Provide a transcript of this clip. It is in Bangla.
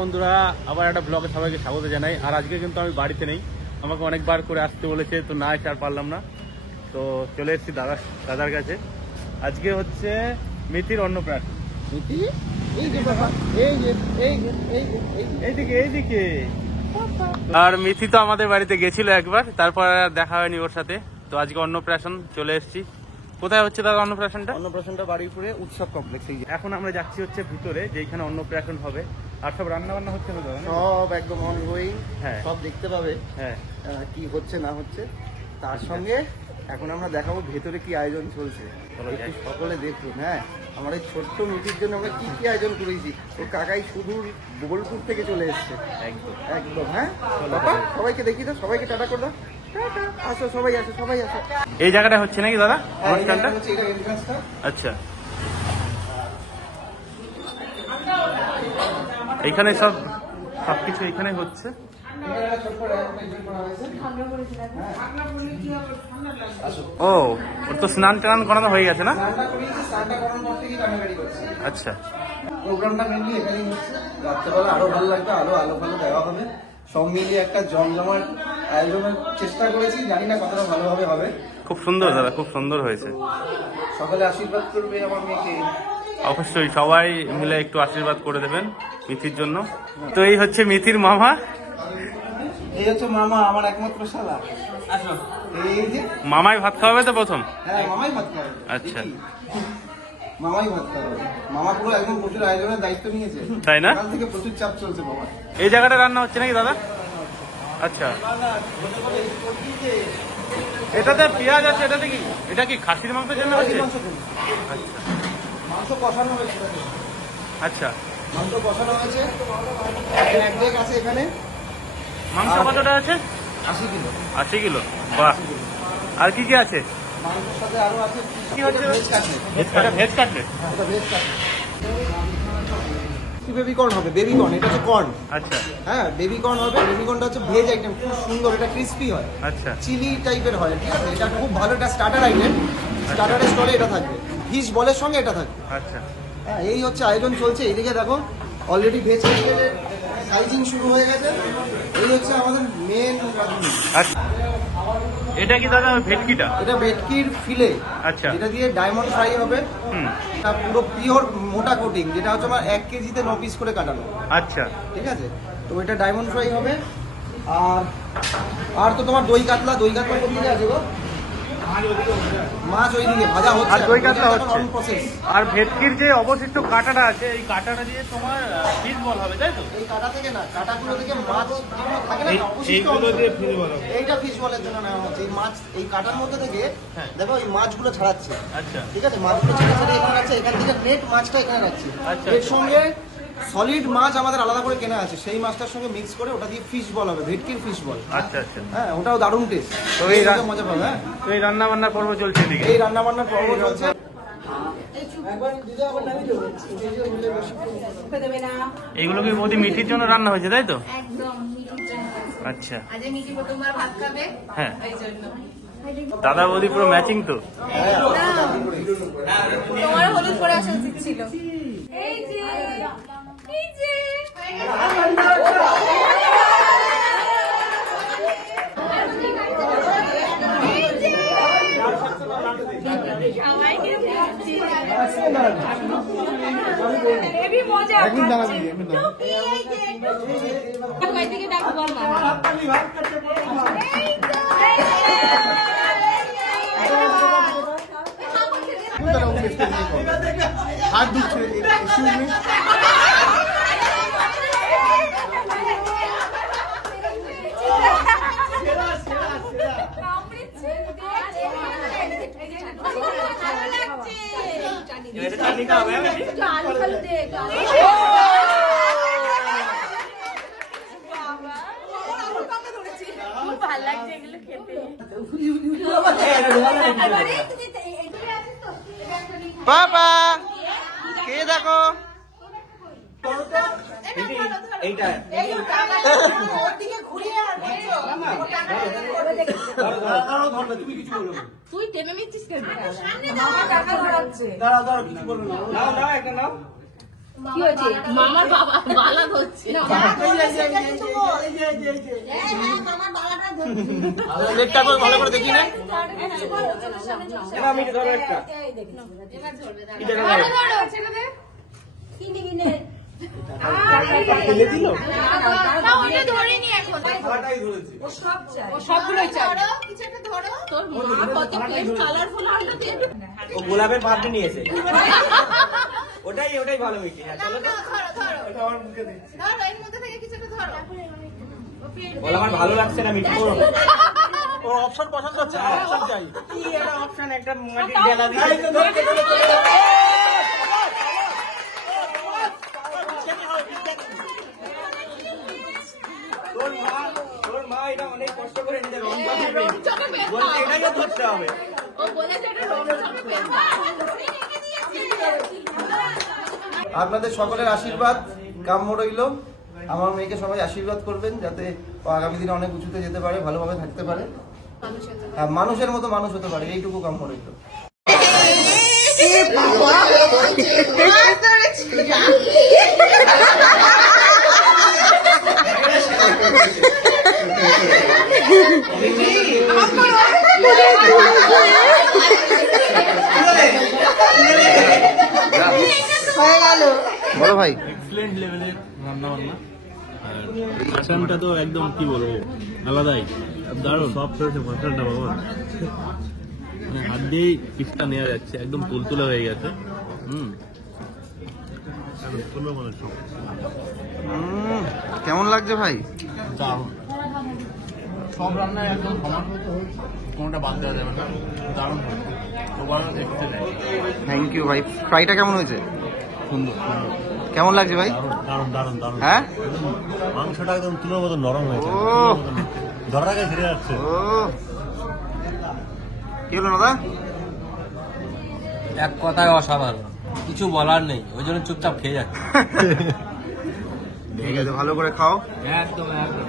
বন্ধুরা, আবার একটা ব্লগে সবাইকে স্বাগত জানাই। আর আজকে কিন্তু আমি বাড়িতে নেই, আমাকে অনেকবার করে আসতে বলেছে, তো না এসে আর পারলাম না। তো চলে এসেছি দাদার কাছে। আজকে হচ্ছে মিথির অন্নপ্রাশন। মিথি এইদিকে। আর মিথি তো আমাদের বাড়িতে গেছিল একবার, তারপর আর দেখা হয়নি ওর সাথে। তো আজকে অন্নপ্রাশন চলে এসেছি। কোথায় হচ্ছে দাদা অন্নপ্রাশনটা? অন্নপ্রাশনটা বাড়িপুরে উৎসব কমপ্লেক্স। এখন আমরা যাচ্ছি হচ্ছে ভিতরে, যেখানে অন্নপ্রাশন হবে। আর সব রান্না বান্না হচ্ছে না দাদা? সব একদম অনগোয়িং, হ্যাঁ সব দেখতে পাবে। হ্যাঁ, কি হচ্ছে না হচ্ছে তার সঙ্গে এখন আমরা দেখাবো ভেতরে কি আয়োজন চলছে। একটু সকলে দেখুন। হ্যাঁ, আমার এই ছোট্ট মিটির জন্য আমরা কি কি আয়োজন করেছি। ওর কাকাই সুদূর বোলপুর থেকে চলে এসছে। একদম হ্যাঁ বাবা, সবাইকে দেখি তো, সবাইকে টাটা করে দাও। আসো সবাই, আসো সবাই আসো। এই জায়গাটা হচ্ছে নাকি দাদা অনুষ্ঠানটা? আচ্ছা, এইখানে সবকিছু এখানে হচ্ছে। ও, ওর তো স্নান টান করানো হয়ে গেছে না? আচ্ছা, প্রোগ্রামটা মেনলি এখানেই হচ্ছে। রাত্রেবেলা আরো ভালো লাগবে, আলো ফালো দেওয়া হবে। সব মিলিয়ে একটা জমজমাট আয়োজনের চেষ্টা করেছি, জানি না কতটা ভালোভাবে হবে। খুব সুন্দর দাদা, খুব সুন্দর হয়েছে। সকালে আশীর্বাদ করবে আমার মেয়েকে। অবশ্যই সবাই মিলে একটু আশীর্বাদ করে দেবেন মিথির জন্য। তো এই হচ্ছে মিথির মামা। এই হচ্ছে মামা, আমার একমাত্র শালা। এই যে মামাই ভাত খাওয়াবে তো প্রথম? হ্যাঁ, মামাই ভাত খাওয়াবে। আচ্ছা, মামাই ভাত খাওয়াবে। মামা পুরো একদম প্রচুর আয়োজনের দায়িত্ব নিয়েছে, তাই না? সকাল থেকে প্রচুর চাপ চলছে বাবা। এই জায়গাটা রান্না হচ্ছে নাকি দাদা? আচ্ছা, এটাতে পেঁয়াজ আছে। এটা কি খাসির মাংসের জন্য হচ্ছে? মাংস কষানো হয়েছে। আচ্ছা, মাংস কষানো হয়েছে, এক ডেক আছে এখানে। মাংস কতটা আছে? 80 কিলো। 80 কিলো, বাহ। আর কি কি আছে? মাংসের সাথে আরো আছে কি হচ্ছে? Veg cutlet. Veg cutlet. এটা ভেজ কাটলেট। বেবি কর্ন হবে, বেবি কর্ন। এটা হচ্ছে কর্ন। আচ্ছা, হ্যাঁ, বেবি কর্ন হবে। বেবি কর্নটা হচ্ছে ভেজ আইটেম, খুব সুন্দর। এটা ক্রিস্পি হয়, আচ্ছা, চিলি টাইপের হয়। ঠিক আছে, এটা খুব ভালো। এটা স্টার্টার আইটেম। স্টার্টারের স্টলে এটা থাকবে, ফিশ বলের সঙ্গে এটা থাকবে। আচ্ছা। হ্যাঁ, এই হচ্ছে আয়োজন চলছে। এইদিকে দেখো, অলরেডি ভেজ কাটলেটের সাইজিং শুরু হয়ে গেছে। এই হচ্ছে আমাদের মেন রাঁধুনি। আচ্ছা, এটা কি দাদা ভেটকিটা? এটা ভেটকির ফিলে। আচ্ছা, এটা দিয়ে ডায়মন্ড ফ্রাই হবে। এটা পুরো পিওর মোটা কোটিং, যেটা হচ্ছে আমার 1 কেজিতে 9 পিস করে কাটানো। আচ্ছা, ঠিক আছে, তো এটা ডায়মন্ড ফ্রাই হবে। আর তো তোমার দই কাতলা কোথায় আছে গো? মাছ ওইদিকে ভাজা হচ্ছে, আর দই কাতলা হচ্ছে। প্রসেস। আর ভেটকির যে অবশিষ্ট কাঁটাটা আছে, এই কাঁটাটা দিয়ে তোমার ফিশ বল হবে, তাই তো? এই কাঁটা থেকে না, কাঁটাগুলো থেকে মাছ যেগুলো থাকে না, অবশিষ্ট এইটা ফিশ বলের জন্য নেওয়া হচ্ছে। এই মাছ, এই কাঁটার মধ্যে থেকে দেখো এই মাছগুলো ছাড়াচ্ছে। আচ্ছা, ঠিক আছে, মাছগুলো ছেড়ে এখানে রাখছে। এখান থেকে নেট মাছটা এখানে রাখছি। আচ্ছা, এর সঙ্গে সলিড মাছ আমাদের আলাদা করে কেনা আছে, সেই মাছটার সঙ্গে মিক্স করে ওটা দিয়ে ফিশ বল হবে, ভেটকির ফিশ বল। আচ্ছা, আচ্ছা। হ্যাঁ, ওটাও দারুণ টেস্ট। তো এই মজা পাবে। হ্যাঁ, তো এই রান্না বান্নার পর্ব চলছে এদিকে। এই রান্না বান্নার পর্ব চলছে। এইগুলো কি বৌদি মিঠির জন্য রান্না হয়েছে, তাই তো? একদম মিঠির জন্য। আচ্ছা, আজ মিঠি প্রথমবার ভাত খাবে। হ্যাঁ, এই জন্য দাদা বৌদি পুরো ম্যাচিং তো। তোমার হলুদ পরে আসা উচিত ছিল। এই যে হেভি মজা। থেকে ডাকবো বল না। হাত দিচ্ছে। ভালো লাগছে এগুলো খেতে। বাবা কে দেখো, তুই টেনে নিচ্ছিস কেন? দাঁড়াও কিছু বলবো না। নাও একটা নাও। কি হয়েছে? মামার বাবা বালা ধরছে। প্লেটটা কই ভালো করে দেখি না। এটা আমি ধরো একটা। ফেলে দিল। না, ওটা ধরিনি এখন। খাওয়াটাই ধরেছি। সবগুলোই চাই। ধরো, কিছু একটা ধরো। তোর মা কত কালারফুল আনলো তুই একটু। ও গোলাপের পাপড়ি নিয়েছে। ওটাই ভালো মিষ্টি। হ্যাঁ চলো তো। ধরো। এটা আমার মুখে দিচ্ছি। ধরো, এর মধ্যে থেকে কিছু একটা ধরো। বল আমার ভালো লাগছে না মিষ্টি। ও অপশন পছন্দ হচ্ছে, অপশন চাই। কি একটা অপশন একটা মাটির ডেলা দিয়ে। তোর মা এটা অনেক কষ্ট করে নিজের রং বলতে এটাকে ধরতে হবে। ও বলেছে এটা রং চকে পেন। আপনাদের সকলের আশীর্বাদ কাম্য রইল। আমার মেয়েকে সবাই আশীর্বাদ করবেন যাতে ও আগামী দিনে অনেক উঁচুতে যেতে পারে, ভালোভাবে থাকতে পারে, হ্যাঁ, মানুষের মতো মানুষ হতে পারে, এইটুকু কাম্য রইল। বলো ভাই, এক্সেলেন্ট লেভেলের রান্না বান্না। আর মাটনটা তো একদম কি বলবো, আলাদাই দারুণ সব হয়েছে মাটনটা বাবা। মানে হাত দিয়েই পিসটা নেওয়া যাচ্ছে, একদম তুলতুলে হয়ে গেছে। কেমন লাগছে ভাই? দারুণ, সব রান্নায় একদম সমান, কোনটা বাদ দেওয়া যাবে না। দারুণ ওভারঅল এক্সেলেন্ট। থ্যাংক ইউ ভাই। ফ্রাইটা কেমন হয়েছে? সুন্দর সুন্দর, কেমন লাগছে ভাই? দারুণ দারুণ দারুণ। হ্যাঁ, মাংসটা একদম তুলোর মতো নরম হয়েছে, ও ধরার আগে ছেড়ে যাচ্ছে। ও কি হলো দাদা? এক কথায় অসাধারণ, কিছু বলার নেই, ওই জন্য চুপচাপ খেয়ে যাচ্ছে। ঠিক আছে, ভালো করে খাও। একদম একদম।